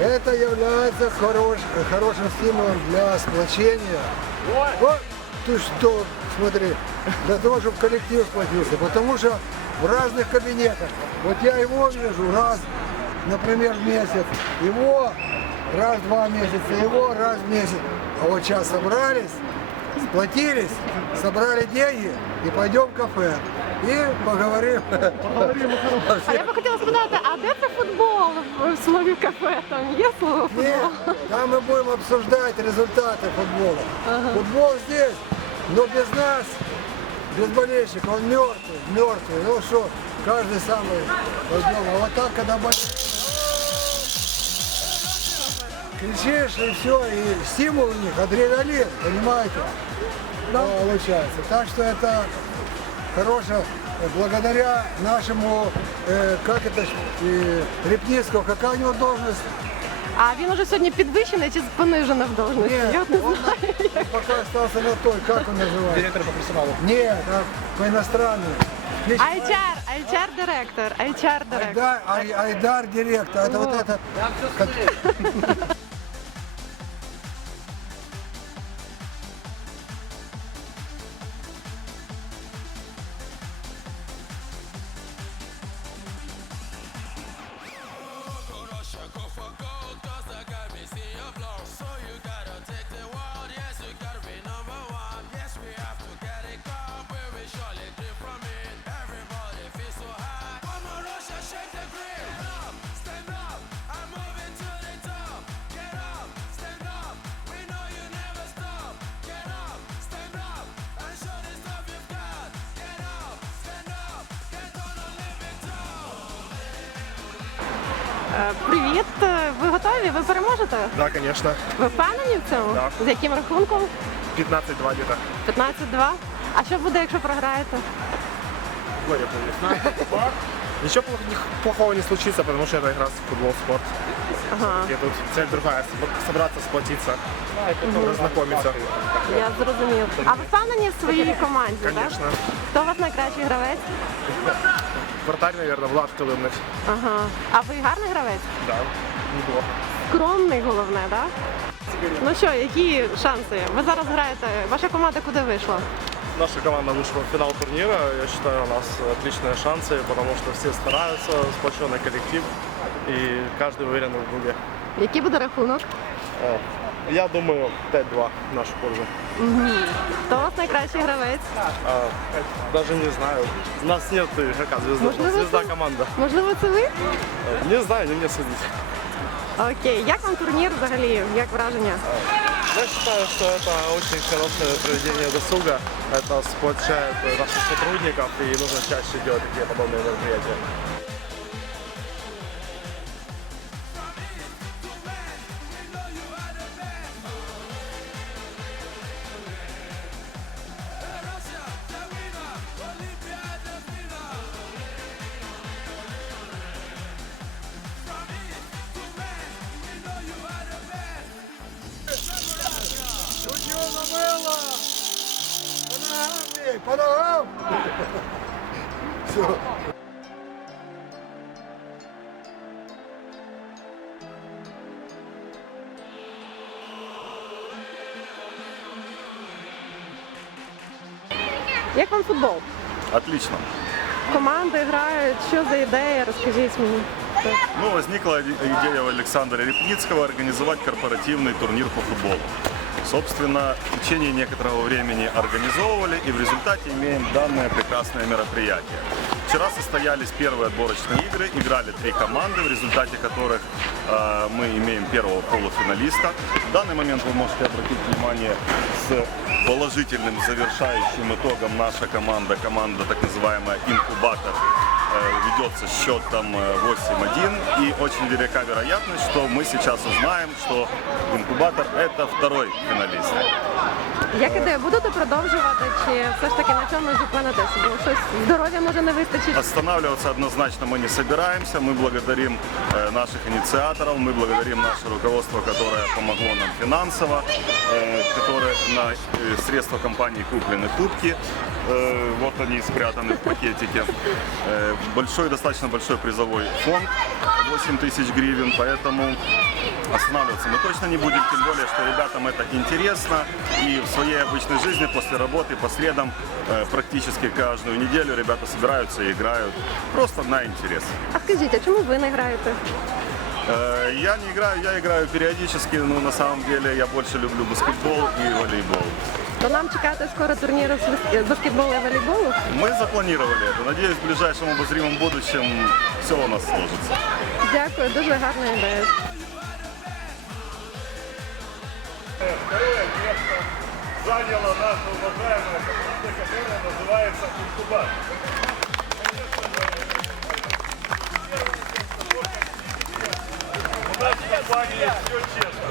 Это является хорош- хорошим стимулом для сплочения. Вот ты что, смотри, для того, чтобы коллектив сплотился. Потому что в разных кабинетах, вот я его вижу раз, например, в месяц, его раз в два месяца, его раз в месяц. А вот сейчас собрались, сплотились, собрали деньги и пойдем в кафе. И поговорим. А я би хотіла спитати, а де це футбол в в слові кафе? Там є слово футбол? Нет, там мы будем обсуждать результаты футбола. Футбол здесь, но без нас, без болельщиков, он мертвый, мертвый. Ну что, каждый самый пойдем. А вот так, когда болельщик кричишь и все, и стимул у них, адреналин, понимаете, получается. Так что это хорошее, э, благодаря нашему, э, как это, ж, э, Репницкого, какая у него должность? А він уже сьогодні підвищений чи понижений в должності? Нет, Я от не он, знаю. он пока остался на той, как он называется? Директор по персоналу. Нет, а по-иностранному. Есть HR, HR директор, HR директор. Айдар, Ай- Айдар директор, это вот это. как- Привіт, Е, ви готові? Ви переможете? Да, конечно. Ви впевнені в цьому? Так. З яким рахунком? 15-2 где-то. 15-2. А що буде, якщо програєте? Я помню. Ничего плохого не случится, потому что это игра в футбол, спорт. Ага, тут цель другая, соб- собраться, сплотиться, познакомиться. я зрозумів. А ви впевнені в своїй команді? так? Хто у вас найкращий гравець? Вратарь, наверное, Влад Колымных. Ага. А ви гарний гравець? Да, неплохо. Скромний головне, так? Ну що, які шанси? Ви зараз граєте. Ваша команда куди вийшла? Наша команда вышла в финал турнира. Я считаю, у нас отличные шансы, потому что все стараются, сплоченный коллектив, и каждый уверен в друге. Який буде рахунок? Э, Я думаю, 5-2 в нашу пользу. Хто у вас найкращий гравець? А, даже не знаю. У нас нет игрока звезда, Можливо, звезда це- команда. Можливо, це ви? Э, Не знаю, не мне судить. Окей, як вам турнір взагалі? Як враження? Я считаю, что это очень хорошее проведение досуга. Это сплочает э, наших сотрудников и нужно чаще делать такие подобные мероприятия. Чуть его замыло! По ногам ей, по ногам! Все. Як вам футбол? Отлично. Команди грають, що за ідея? Розкажіть мені. Ну, возникла иде- идея у Александра Репницкого организовать корпоративный турнир по футболу. Собственно, в течение некоторого времени организовывали и в результате имеем данное прекрасное мероприятие. Вчера состоялись первые отборочные игры, играли три команды, в результате которых э, мы имеем первого полуфиналиста. В данный момент вы можете обратить внимание с положительным завершающим итогом наша команда, команда так называемая «Инкубатор», ведется счетом э, 8-1 и очень велика вероятность, что мы сейчас узнаем, что инкубатор это второй финалист. Як ідея, будете продовжувати, чи все ж таки на цьому зупинитися? Бо щось здоров'я може не вистачить. Останавливаться однозначно мы не собираемся. Мы благодарим э, наших инициаторов, мы благодарим наше руководство, которое помогло нам финансово, э, которое на э, средства компании куплены кубки. Э, Вот они спрятаны в пакетике. Э, Большой, достаточно большой призовой фонд, 8 тысяч гривен, поэтому останавливаться мы точно не будем, тем более, что ребятам это интересно. И в своей обычной жизни после работы по средам э, практически каждую неделю ребята собираются и играют просто на интерес. А скажіть, а чому ви не? Э, Я не играю, я играю периодически, но на самом деле я больше люблю баскетбол и волейбол. То нам чекати скоро турніру з бас- баскетболу і волейболу? Мы запланировали это. Надеюсь, в ближайшем обозримом будущем все у нас сложится. Дякую, дуже гарна ідея. Заняла наша уважаемая команда, которая называется «Инкубатор». Компании все честно.